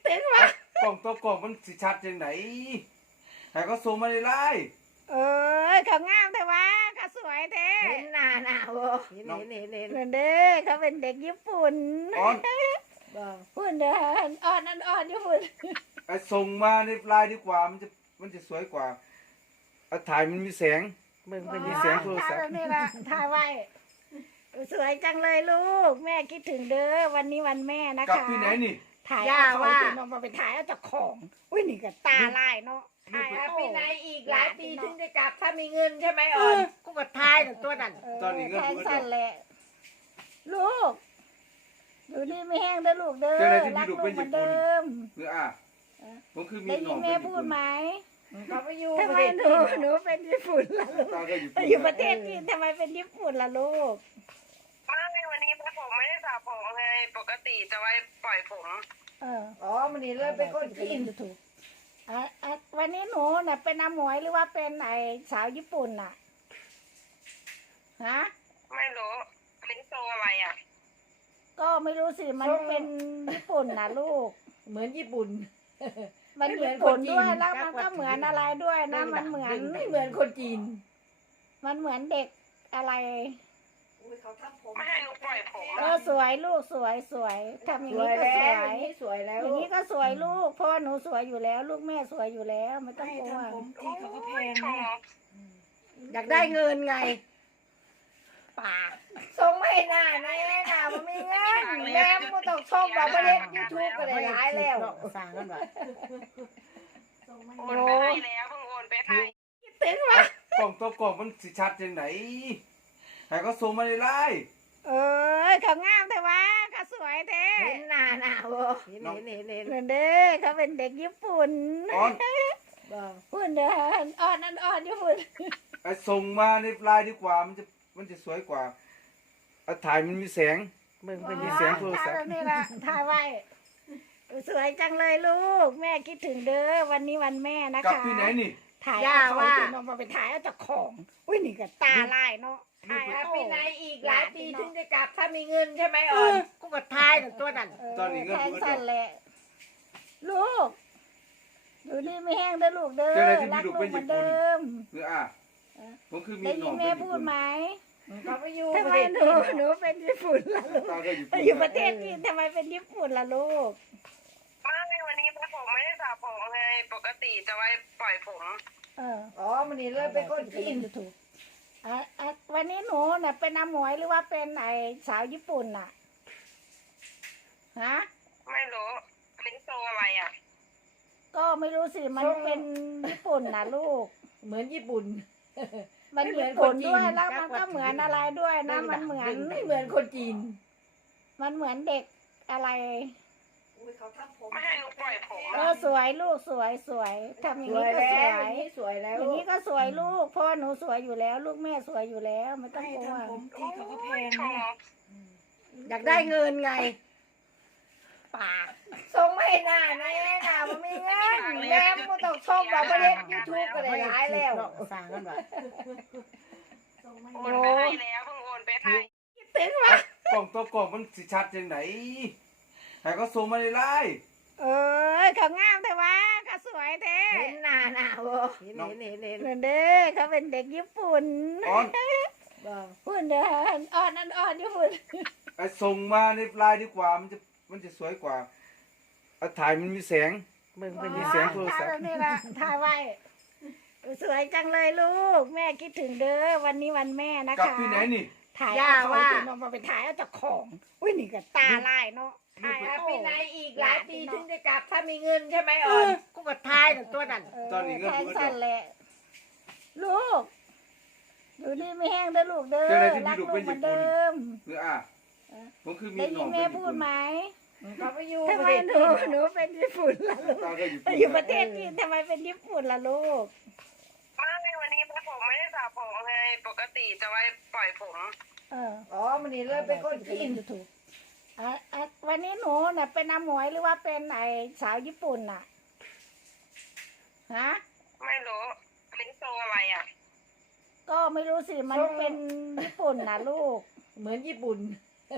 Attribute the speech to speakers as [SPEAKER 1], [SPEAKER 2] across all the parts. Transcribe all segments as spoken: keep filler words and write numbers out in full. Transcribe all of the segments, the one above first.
[SPEAKER 1] ตึงวะ
[SPEAKER 2] กล่องตัวกล่องมันสิชัดจังไหนให้เขาส่งมาในไลน์
[SPEAKER 1] เอ้ยเขางามแต่ว่าเขาสวยแท้
[SPEAKER 3] เห็นหน้าหน้าบ่เห็นเห็นเห็นเห็น
[SPEAKER 1] เหมือนเด้อเขาเป็นเด็กญี่ปุ่น
[SPEAKER 2] ออน
[SPEAKER 3] บ่
[SPEAKER 1] ปุ่นเด้ออ่อนนั่นอ่อนญี่ปุ่น
[SPEAKER 2] ไอ้ส่งมาในไลน์ดีกว่ามันจะมันจะสวยกว่าเอาถ่ายมันมีแสง
[SPEAKER 3] เบิ่ง
[SPEAKER 2] มั
[SPEAKER 3] เป็น น
[SPEAKER 2] มี
[SPEAKER 3] ยัง
[SPEAKER 2] เสี
[SPEAKER 3] ไง
[SPEAKER 2] ยงโทรศัพท์
[SPEAKER 1] ถ่ายแบบนี้ละถ่ายไว้สวยจังเลยลูก แม่คิดถึงเด้อวันนี้วันแม่นะ
[SPEAKER 2] กลับ
[SPEAKER 1] คะ
[SPEAKER 2] ที่ไหนนี่
[SPEAKER 1] ถ่ายเอาเขาสิน้องมาไปถ่ายเอาเจากของอุ้ยนี่ก็ตาลายเนาะถ่าย
[SPEAKER 3] ถ้า
[SPEAKER 1] เอา
[SPEAKER 3] ปีไหนอีกหลายปีถึงจะกลับถ้ามีเงินใช่ไหมอ่อนกูก็ทายแต่ตัวนั้น
[SPEAKER 2] ตอนนี้เงิน
[SPEAKER 1] แทง
[SPEAKER 2] เบิด
[SPEAKER 1] สั่น
[SPEAKER 2] แล้ว
[SPEAKER 1] แหละลูกดูนี่ไม่แห้งเด้อลูกเด้อ
[SPEAKER 2] เจ้าหน้าที่
[SPEAKER 1] รัก
[SPEAKER 2] ลู
[SPEAKER 1] ลู
[SPEAKER 2] ก
[SPEAKER 1] ก
[SPEAKER 2] เป็น
[SPEAKER 1] เหมือน
[SPEAKER 2] ญี่ปุ่น
[SPEAKER 1] เดิม
[SPEAKER 2] หรืออ่ะผมคือมี
[SPEAKER 1] ได้
[SPEAKER 2] น้
[SPEAKER 1] ยิ
[SPEAKER 2] อน ง
[SPEAKER 1] แม่
[SPEAKER 2] เป็น
[SPEAKER 1] พู
[SPEAKER 2] ญี่
[SPEAKER 1] ด
[SPEAKER 2] ปุ่น
[SPEAKER 1] ไหม
[SPEAKER 3] เขาไปอยู่
[SPEAKER 1] ทำ
[SPEAKER 3] ประ
[SPEAKER 1] ไม
[SPEAKER 3] เทศ
[SPEAKER 1] หนู
[SPEAKER 3] จีน
[SPEAKER 1] หนูเป็นญี่ปุ่นล่ะลูก
[SPEAKER 2] ตาก็อยู่
[SPEAKER 1] ไปอยู่ประเทศจีนทำไมเป็นญี่ปุ่นล่ะลูก
[SPEAKER 4] ไม่วันนี้ผมไม่ได้สระผมไงปกติจะไว้ปล่อยผม
[SPEAKER 1] เออ
[SPEAKER 3] อ๋อมันนี่เลยเป็นคนจีน
[SPEAKER 1] ถูกอ่ะอ่ะวันนี้หนูน่ะเป็นอาหมวยหรือว่าเป็นไอสาวญี่ปุ่นน่ะฮะ
[SPEAKER 4] ไม่รู้ลิ้นโซอะไรอ่ะ
[SPEAKER 1] ก็ไม่รู้สิมันเป็นญี่ปุ่นนะลูก
[SPEAKER 3] เหมือนญี่ปุ่น
[SPEAKER 1] มัน
[SPEAKER 3] ไม่เหมื
[SPEAKER 1] ญี่
[SPEAKER 3] อน
[SPEAKER 1] ปุ่น
[SPEAKER 3] คนจีน
[SPEAKER 1] ด้วยแล้ว
[SPEAKER 3] กั
[SPEAKER 1] มัน
[SPEAKER 3] กวัด
[SPEAKER 1] ก็เหมือนอะไรด้วยนะมันเหมือน
[SPEAKER 3] ไม่เหมือนคนจีน
[SPEAKER 1] มันเหมือนเด็กอะไร
[SPEAKER 4] ไม่ให้หนูปล่อยผม
[SPEAKER 1] เออสวยลูกสวยสวยทำอ
[SPEAKER 3] ส
[SPEAKER 1] ย่าง
[SPEAKER 3] วย
[SPEAKER 1] นี้ก็ส
[SPEAKER 3] แล้ว
[SPEAKER 1] วย
[SPEAKER 3] นี่สวยแล้ว
[SPEAKER 1] อย่างนี้ก็สวยลูกเพราะว่าหนูสวยอยู่แล้ว ลูกแม่สวยอยู่แล้วไม่ต้องกลัว
[SPEAKER 4] ที่เขาก็แพงชม
[SPEAKER 3] อยากได้เงินไง
[SPEAKER 1] ป่า
[SPEAKER 3] ส่งไม่หน้าแน่น่ะมันมีเงินแม่ก็ต้องส่งบอกประเทศยูทูบก็ได้หลายแล้วสั่งกันว่า
[SPEAKER 4] โอนไปให้แล้วเพิ่งโอนไปให้
[SPEAKER 1] ตึงวะ
[SPEAKER 2] กล่องตัวกล่องมันสิชัดจังไหนให้เขาส่งมาในไลน์
[SPEAKER 1] เอ้ยเขางามแต่ว่าเขาสวยแท้
[SPEAKER 3] เห็นหน้าหน้าบ่เห็นเห็นเห็นเห็น
[SPEAKER 1] เหมือนเด้อเขาเป็นเด็กญี่ปุ่น
[SPEAKER 2] ออน
[SPEAKER 3] บ่
[SPEAKER 1] ปุ่นเด้ออ่อนนั่นอ่อนญี่ปุ่น
[SPEAKER 2] ไอ้ส่งมาในไลน์ดีกว่ามันจะมันจะสวยกว่าเอาถ่ายมันมีแสง
[SPEAKER 3] เบิ่งเป็น
[SPEAKER 2] มี
[SPEAKER 3] ยัง
[SPEAKER 2] เสี
[SPEAKER 3] ไง
[SPEAKER 2] ยงโทรศัพท์
[SPEAKER 1] ถ่ายแบบนี้ละถ่ายไว้สวยจังเลยลูก แม่คิดถึงเด้อวันนี้วันแม่นะ
[SPEAKER 2] กลับ
[SPEAKER 1] คะ
[SPEAKER 2] ที่ไหนนี่
[SPEAKER 1] ถ่ายเอาเขาสิน้องมาไปถ่ายเอาเจากของอุ้ยนี่ก็ตาลายเนาะถ่าย
[SPEAKER 3] ถ้า
[SPEAKER 1] เอา
[SPEAKER 3] ปีไหนอีกหลายปีถึงจะกลับถ้ามีเงินใช่ไหมอ่อนกูก็ทายแต่ตัวนั้น
[SPEAKER 1] เออแทงสั่นแหละลูกดูนี่ไม่แห้งเด้อลูกเด้อ
[SPEAKER 2] เจ้าหน้าที่
[SPEAKER 1] รัก
[SPEAKER 2] ลู
[SPEAKER 1] ลู
[SPEAKER 2] ก
[SPEAKER 1] ก
[SPEAKER 2] เป็น
[SPEAKER 1] เหมื
[SPEAKER 2] ญี่
[SPEAKER 1] อน
[SPEAKER 2] ปุ่น
[SPEAKER 1] เดิม
[SPEAKER 2] หรืออ่ะผมคือมี
[SPEAKER 1] ได้
[SPEAKER 2] น้
[SPEAKER 1] ยิ
[SPEAKER 2] อง
[SPEAKER 1] น
[SPEAKER 2] เป็
[SPEAKER 1] แม่
[SPEAKER 2] นญี่
[SPEAKER 1] พู
[SPEAKER 2] ปุ่
[SPEAKER 1] ด
[SPEAKER 2] น
[SPEAKER 1] ไหม
[SPEAKER 3] เขาไปอยู่
[SPEAKER 1] ทำ
[SPEAKER 3] ประ
[SPEAKER 1] ไม
[SPEAKER 3] เทศ
[SPEAKER 1] หนู
[SPEAKER 3] จีน
[SPEAKER 1] หนูเป็นญี่ปุ่นล่ะลูก
[SPEAKER 2] ตาก็อยู่
[SPEAKER 1] ไปอยู่ประเทศจีนทำไมเป็นญี่ปุ่นล่ะลูก
[SPEAKER 4] ไม่วันนี้ผมไม่ได้สระผมไงปกติจะไว้ปล่อยผม
[SPEAKER 1] เออ
[SPEAKER 3] อ๋อมันนี่เลยเป็นคนจีน
[SPEAKER 1] ถูกอ่ะอ่ะวันนี้หนูน่ะเป็นอาหมวยหรือว่าเป็นไอสาวญี่ปุ่นน่ะฮะ
[SPEAKER 4] ไม่รู้ลิ้นโซอะไรอ่ะ
[SPEAKER 1] ก็ไม่รู้สิมันเป็นญี่ปุ่นนะลูก
[SPEAKER 3] เหมือนญี่ปุ่น
[SPEAKER 1] มัน
[SPEAKER 3] ไม่เหมื
[SPEAKER 1] ญี่
[SPEAKER 3] อน
[SPEAKER 1] ปุ่น
[SPEAKER 3] คนจีน
[SPEAKER 1] ด้วยแล้ว
[SPEAKER 3] กั
[SPEAKER 1] มัน
[SPEAKER 3] กวัด
[SPEAKER 1] ก็เหมือนอะไรด้วยนะมันเหมือน
[SPEAKER 3] ไม่เหมือนคนจีน
[SPEAKER 1] มันเหมือนเด็กอะไร
[SPEAKER 4] ไม่ให้หนูปล่อยผม
[SPEAKER 1] เออสวยลูกสวยสวยทำอย่าง
[SPEAKER 3] สว
[SPEAKER 1] นี้
[SPEAKER 3] ย
[SPEAKER 1] ก็ส
[SPEAKER 3] แล้ว
[SPEAKER 1] วย
[SPEAKER 3] อย่างนี้สวยแล้ว
[SPEAKER 1] อย่างนี้ก็สวยลูกเพราะว่าหนูสวยอยู่แล้ว ลูกแม่สวยอยู่แล้วไม่ต้องกลัว
[SPEAKER 4] ที่เขาก็แพงชม
[SPEAKER 3] อยากได้เงินไง
[SPEAKER 1] ป่า
[SPEAKER 3] ส่งไม่หน้าแน่น่ะมันมีเงินแม่ก็ต้องส่งบอกประเทศยูทูบก็ได้หลายแล้วสั่งกันว่า
[SPEAKER 4] โอนไปให้แล้วเพิ่งโอนไปให้
[SPEAKER 1] ตึงวะ
[SPEAKER 2] กล่องตัวกล่องมันสิชัดจังไหนให้เขาส่งมาในไลน์
[SPEAKER 1] เอ้ยเขางามแต่ว่าเขาสวยแท้
[SPEAKER 3] เห็นหน้าหน้าบ่เห็นเห็นเห็นเห็น
[SPEAKER 1] เหมือนเด้อเขาเป็นเด็กญี่ปุ่น
[SPEAKER 2] ออน
[SPEAKER 3] บ่
[SPEAKER 1] ปุ่นเด้ออ่อนนั่นอ่อนญี่ปุ่น
[SPEAKER 2] ไอ้ส่งมาในไลน์ดีกว่ามันจะมันจะสวยกว่าเอาถ่ายมันมีแสง
[SPEAKER 3] เบิ่งเป็น
[SPEAKER 2] มี
[SPEAKER 3] ยัง
[SPEAKER 2] เสี
[SPEAKER 3] ไง
[SPEAKER 2] ยงโทรศัพท์
[SPEAKER 1] ถ่ายแบบนี้ละถ่ายไว้สวยจังเลยลูก แม่คิดถึงเด้อวันนี้วันแม่นะ
[SPEAKER 2] กลับ
[SPEAKER 1] คะ
[SPEAKER 2] ที่ไหนนี่
[SPEAKER 1] ถ่ายเอาเขาสิน้องมาไปถ่ายเอาเจากของอุ้ยนี่ก็ตาลายเนาะถ่าย
[SPEAKER 3] ถ้า
[SPEAKER 1] เอา
[SPEAKER 3] ปีไหนอีกหลายปีถึงจะกลับถ้ามีเงินใช่ไหมอ่อนกูก็ทายแต่ตัวนั้น
[SPEAKER 1] เออ
[SPEAKER 2] ตอนนี้เงิน
[SPEAKER 1] แทง
[SPEAKER 2] เบิด
[SPEAKER 1] สั่น
[SPEAKER 2] แล้ว
[SPEAKER 1] แหละลูกดูนี่ไม่แห้งเด้อลูกเด้อ
[SPEAKER 2] เจ้าหน้าที่
[SPEAKER 1] รัก
[SPEAKER 2] ลู
[SPEAKER 1] ลู
[SPEAKER 2] ก
[SPEAKER 1] ก
[SPEAKER 2] เป็น
[SPEAKER 1] เหมือน
[SPEAKER 2] ญี่ปุ่น
[SPEAKER 1] เดิม
[SPEAKER 2] หรืออ่ะผมคือมี
[SPEAKER 1] ได้
[SPEAKER 2] น้
[SPEAKER 1] ยิ
[SPEAKER 2] อง
[SPEAKER 1] น
[SPEAKER 2] เป็
[SPEAKER 1] แม่
[SPEAKER 2] นญี่
[SPEAKER 1] พู
[SPEAKER 2] ปุ่
[SPEAKER 1] ด
[SPEAKER 2] น
[SPEAKER 1] ไหม
[SPEAKER 3] เขาไปอยู่
[SPEAKER 1] ทำ
[SPEAKER 3] ประ
[SPEAKER 1] ไม
[SPEAKER 3] เทศ
[SPEAKER 1] หนู
[SPEAKER 3] จีน
[SPEAKER 1] หนูเป็นญี่ปุ่นล่ะลูก
[SPEAKER 2] ตาก็อยู่
[SPEAKER 1] ไปอยู่ประเทศจีนทำไมเป็นญี่ปุ่นล่ะลูก
[SPEAKER 4] ไม่วันนี้ผมไม่ได้สระผมไงปกติจะไว้ปล่อยผม
[SPEAKER 1] เออ
[SPEAKER 3] อ๋อมันนี่เลยเป็นคนจีน
[SPEAKER 1] ถูกอ่ะอ่ะวันนี้หนูน่ะเป็นอาหมวยหรือว่าเป็นไอสาวญี่ปุ่นน่ะฮะ
[SPEAKER 4] ไม่รู้ลิ้นโซอะไรอ่ะ
[SPEAKER 1] ก็ไม่รู้สิมันเป็นญี่ปุ่นนะลูก
[SPEAKER 3] เหมือนญี่ปุ่น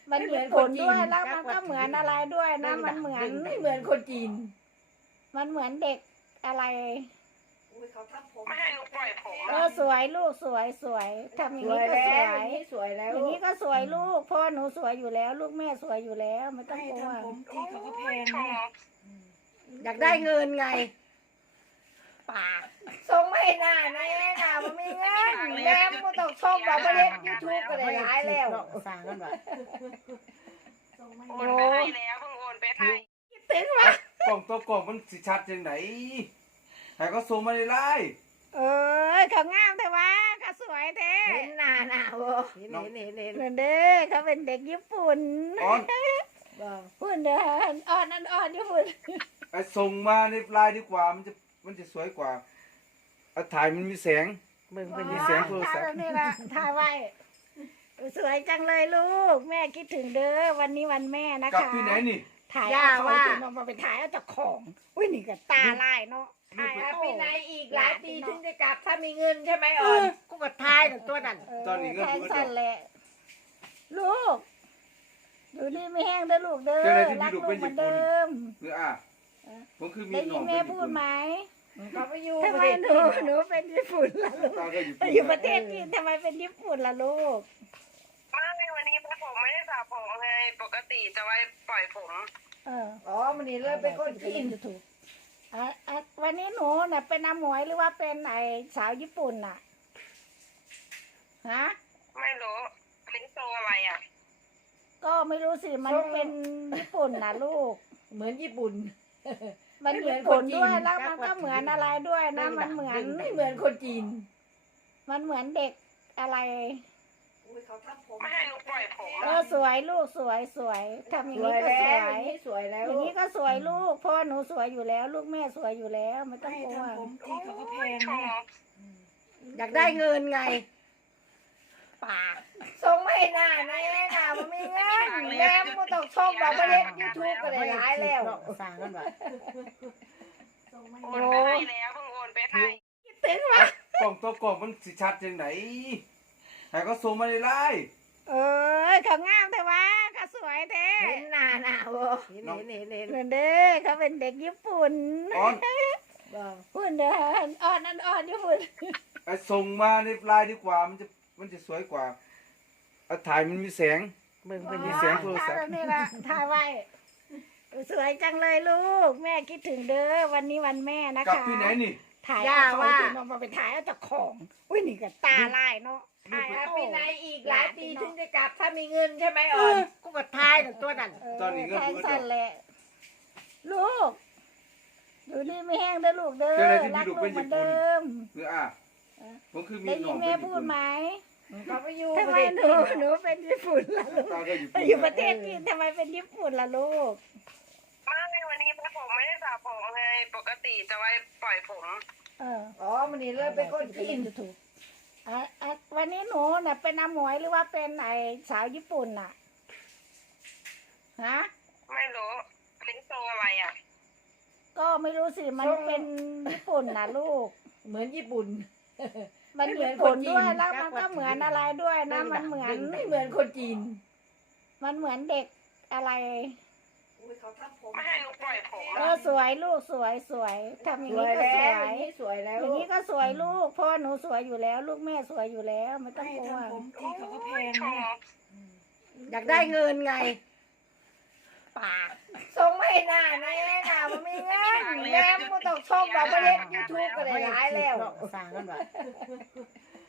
[SPEAKER 1] มันญี่ปุ่นด้วยแล้วมันก็เหมือนอะไรด้วยนะมันเหมือน
[SPEAKER 3] ไม่เหมือนคนจีน
[SPEAKER 1] มันเหมือนเด็กอะไร
[SPEAKER 4] ไม่ให้หนูปล่อยผม
[SPEAKER 1] เออสวยลูกสวยสวยทำอ
[SPEAKER 3] ส
[SPEAKER 1] ย่าง
[SPEAKER 3] วย
[SPEAKER 1] นี้ก็ส
[SPEAKER 3] แล้ว
[SPEAKER 1] วย
[SPEAKER 3] นี่สวยแล้ว
[SPEAKER 1] อย่างนี้ก็สวยลูกพ่อหนูสวยอยู่แล้ว ลูกแม่สวยอยู่แล้วไม่ต้องกลัว
[SPEAKER 4] ที่เขาก็แพงนะ
[SPEAKER 3] อยากได้เงินไงป่าส่งไม่หน้าแน่ค่ะมันมีเงินแม่มันต้องส่งแบบประเทศยูทูบก็ได้หลายแล้ว
[SPEAKER 5] สั่งกันว่า
[SPEAKER 4] โอนไปให้แล้วเพิ่งโอนไปให้
[SPEAKER 1] ถึงวะ
[SPEAKER 2] กล่องตัวกล่องมันสิชัดจังไหนให้เขาส่งมาในไลน์
[SPEAKER 1] เออเขางามแต่ว่าเขาสวยแท้
[SPEAKER 3] เห็นหน้าหน้าบ่เห็นเห็นเห็นเห็น
[SPEAKER 1] เหมือนเด้อเขาเป็นเด็กญี่ปุ่น
[SPEAKER 2] อ่อน
[SPEAKER 3] บ่
[SPEAKER 1] ปุ่นเด้ออ่อนนั่นอ่อนญี่ปุ่น
[SPEAKER 2] ไอ้ส่งมาในไลน์ดีกว่ามันจะมันจะสวยกว่าอ่ะถ่ายมันมีแสง
[SPEAKER 5] เบิ่ง
[SPEAKER 2] มั
[SPEAKER 5] เป็น น
[SPEAKER 2] มี
[SPEAKER 5] ยัง
[SPEAKER 2] เสี
[SPEAKER 5] ไง
[SPEAKER 2] ยงโทรศัพท์
[SPEAKER 1] ถ่ายแบบนี้ละถ่ายไว้สวยจังเลยลูก แม่คิดถึงเด้อวันนี้วันแม่นะ
[SPEAKER 2] กลับ
[SPEAKER 1] คะ
[SPEAKER 2] ที่ไหนนี่
[SPEAKER 1] ถ่ายเอาเขาจริงมาไปถ่ายเอาเจากของอุ้ยนี่ก็ตาลายเนาะถ่าย
[SPEAKER 3] ถ้า
[SPEAKER 1] เอา
[SPEAKER 3] ปีไหนอีกหลายปีถึงจะกลับถ้ามีเงินใช่ไหมอ่อน
[SPEAKER 5] กูก็ทายแต่ตัวนั้น
[SPEAKER 1] เแทนสั่นแหละลูกดูนี่ไม่แห้งเด้อลูกเด้อรักลูกเหมือนเดิม
[SPEAKER 2] หรืออ่ะผมคือมี
[SPEAKER 1] ได้
[SPEAKER 2] น้
[SPEAKER 1] ยิ
[SPEAKER 2] อน ง
[SPEAKER 1] แม่
[SPEAKER 2] เป็นญี่
[SPEAKER 1] พู
[SPEAKER 2] ปุ่
[SPEAKER 1] ด
[SPEAKER 2] น
[SPEAKER 1] ไหม
[SPEAKER 3] เขาไปอยู่
[SPEAKER 1] ทำไมหนูหนูเป็นญี่ปุ่นล่ะลูก
[SPEAKER 2] ตาก็ญี่
[SPEAKER 1] ไป
[SPEAKER 2] ปุ่น
[SPEAKER 1] อยู่ประเทศจีนทำไมเป็นญี่ปุ่นล่ะลูก
[SPEAKER 4] ไม่วันนี้ผมไม่ได้สระผมไงปกติจะไว้ปล่อยผม
[SPEAKER 1] เออ
[SPEAKER 3] อ๋อมันนี่เลยเป็นคนจีน
[SPEAKER 1] ถูกอ่ะอ่ะวันนี้หนูน่ะเป็นอาหมวยหรือว่าเป็นไอสาวญี่ปุ่นน่ะฮะ
[SPEAKER 4] ไม่รู้ลิ้นโซอะไรอ่ะ
[SPEAKER 1] ก็ไม่รู้สิมันเป็นญี่ปุ่นน่ะลูก
[SPEAKER 3] เหมือนญี่ปุ่น
[SPEAKER 1] มัน
[SPEAKER 3] ไม่เหมื
[SPEAKER 1] ญี่
[SPEAKER 3] อน
[SPEAKER 1] ปุ่น
[SPEAKER 3] คนจีน
[SPEAKER 1] ด้วยแล้วมันก็เหมือนอะไรด้วยนะมันเหมือน
[SPEAKER 3] ไม่เหมือนคนจีน
[SPEAKER 1] มันเหมือนเด็กอะไร
[SPEAKER 4] ไม่ให้หนูปล่อยผม
[SPEAKER 1] เออสวยลูกสวยสวยทำอย่าง
[SPEAKER 3] สว
[SPEAKER 1] นี้
[SPEAKER 3] ย
[SPEAKER 1] ก็ส
[SPEAKER 3] แล้ว
[SPEAKER 1] วย
[SPEAKER 3] นี่สวยแล้ว
[SPEAKER 1] อย่างนี้ก็สวยลูกพ่อหนูสวยอยู่แล้ว ลูกแม่สวยอยู่แล้วไม่ต้องกลัว
[SPEAKER 4] ที่เขาก็แพงนะ
[SPEAKER 3] อยากได้เงินไง
[SPEAKER 5] ป่า
[SPEAKER 3] ส่งไม่หน้าแน่ค่ะมันมีเงินแม่มันต้องส่งแบบประเทศยูทูบก็ได้หลายแล้ว
[SPEAKER 5] สั่งกันว่า
[SPEAKER 4] โอนไปให้แล้วเพิ่งโอนไปให้
[SPEAKER 1] ถึงวะ
[SPEAKER 2] กล่องตัวกล่องมันสิชัดจังไหนให้เขาส่งมาในไลน์
[SPEAKER 1] เออเขางามแต่ว่าเขาสวยแท้
[SPEAKER 3] เห็นหน้าหน้าบ่
[SPEAKER 5] เห็นเห็นเห็นเห็น
[SPEAKER 1] เหมือนเด้อเขาเป็นเด็กญี่ปุ่น
[SPEAKER 2] อ่อน
[SPEAKER 3] บ่
[SPEAKER 1] ปุ่นเด้ออ่อนนั่นอ่อนญี่ปุ่น
[SPEAKER 2] ไอ้ส่งมาในไลน์ดีกว่ามันจะมันจะสวยกว่าอ่ะถ่ายมันมีแสง
[SPEAKER 5] เบิ่งเป็น
[SPEAKER 2] มี
[SPEAKER 5] ยัง
[SPEAKER 2] เสี
[SPEAKER 5] ไง
[SPEAKER 2] ยงโทรศัพท์
[SPEAKER 1] ถ่ายแบบนี้ละถ่ายไว้สวยจังเลยลูก แม่คิดถึงเด้อวันนี้วันแม่นะ
[SPEAKER 2] กลับ
[SPEAKER 1] คะ
[SPEAKER 2] ที่ไหนนี่
[SPEAKER 1] ถ่ายเอาเขาจริงมาไปถ่ายเอาเจากของอุ้ยนี่ก็ตาลายเนาะถ่าย
[SPEAKER 3] ถ้า
[SPEAKER 1] เอา
[SPEAKER 3] ปีไหนอีกหลายปีถึงจะกลับถ้ามีเงินใช่ไหมอ่อน
[SPEAKER 5] กูก็ทายแต่ตัวนั้น
[SPEAKER 1] เออแทนสั่นแหละลูกดูนี่ไม่แห้งเด้อลูกเด้อรักลูกเหมือนเดิม
[SPEAKER 2] หรืออ่ะผมคือมี
[SPEAKER 1] ได้
[SPEAKER 2] น้
[SPEAKER 1] ยิ
[SPEAKER 2] อน ง
[SPEAKER 1] แม่
[SPEAKER 2] เป็นญี่
[SPEAKER 1] พู
[SPEAKER 2] ปุ่
[SPEAKER 1] ด
[SPEAKER 2] น
[SPEAKER 1] ไหม
[SPEAKER 3] เขาไปอยู่
[SPEAKER 1] ทำไมหนูหนูเป็นญี่ปุ่นล่ะลูก
[SPEAKER 2] ตาก็ญี่
[SPEAKER 1] ไป
[SPEAKER 2] ปุ่น
[SPEAKER 1] อยู่ประเทศจีนทำไมเป็นญี่ปุ่นล่ะลูก
[SPEAKER 4] ไม่วันนี้ผมไม่ได้สระผมไงปกติจะไว้ปล่อยผม
[SPEAKER 1] เออ
[SPEAKER 3] อ๋อมันนี่เลยเป็นคนจีน
[SPEAKER 1] ถูกอ่ะอ่ะวันนี้หนูน่ะเป็นอาหมวยหรือว่าเป็นไอสาวญี่ปุ่นน่ะฮะ
[SPEAKER 4] ไม่รู้ลิ้นโซอะไรอ่ะ
[SPEAKER 1] ก็ไม่รู้สิมันเป็นญี่ปุ่นน่ะลูก
[SPEAKER 3] เหมือนญี่ปุ่น
[SPEAKER 1] มัน
[SPEAKER 3] ไม่เหมื
[SPEAKER 1] ญี่
[SPEAKER 3] อน
[SPEAKER 1] ปุ่น
[SPEAKER 3] คนจีน
[SPEAKER 1] ด้วยแล้วมันก็เหมือนอะไรด้วยนะมันเหมือน
[SPEAKER 3] ไม่เหมือนคนจีน
[SPEAKER 1] มันเหมือนเด็กอะไร
[SPEAKER 4] ไม่ให้หนูปล่อยผม
[SPEAKER 1] เออสวยลูกสวยสวยทำอย่าง
[SPEAKER 3] สว
[SPEAKER 1] นี้
[SPEAKER 3] ย
[SPEAKER 1] ก็ส
[SPEAKER 3] แล้ว
[SPEAKER 1] วย
[SPEAKER 3] นี่สวยแล้ว
[SPEAKER 1] อย่างนี้ก็สวยลูกพ่อหนูสวยอยู่แล้ว ลูกแม่สวยอยู่แล้วไม่ต้องกลัว
[SPEAKER 4] ที่เขาก็แพงนะ
[SPEAKER 3] อยากได้เงินไง
[SPEAKER 5] ป่า
[SPEAKER 3] ส่งไม่หน้าแน่ค่ะมันมีเงินแม่มันต้องส่งแบบประเทศยูทูบก็ได้หลายแล้ว
[SPEAKER 5] สั่งกันว่า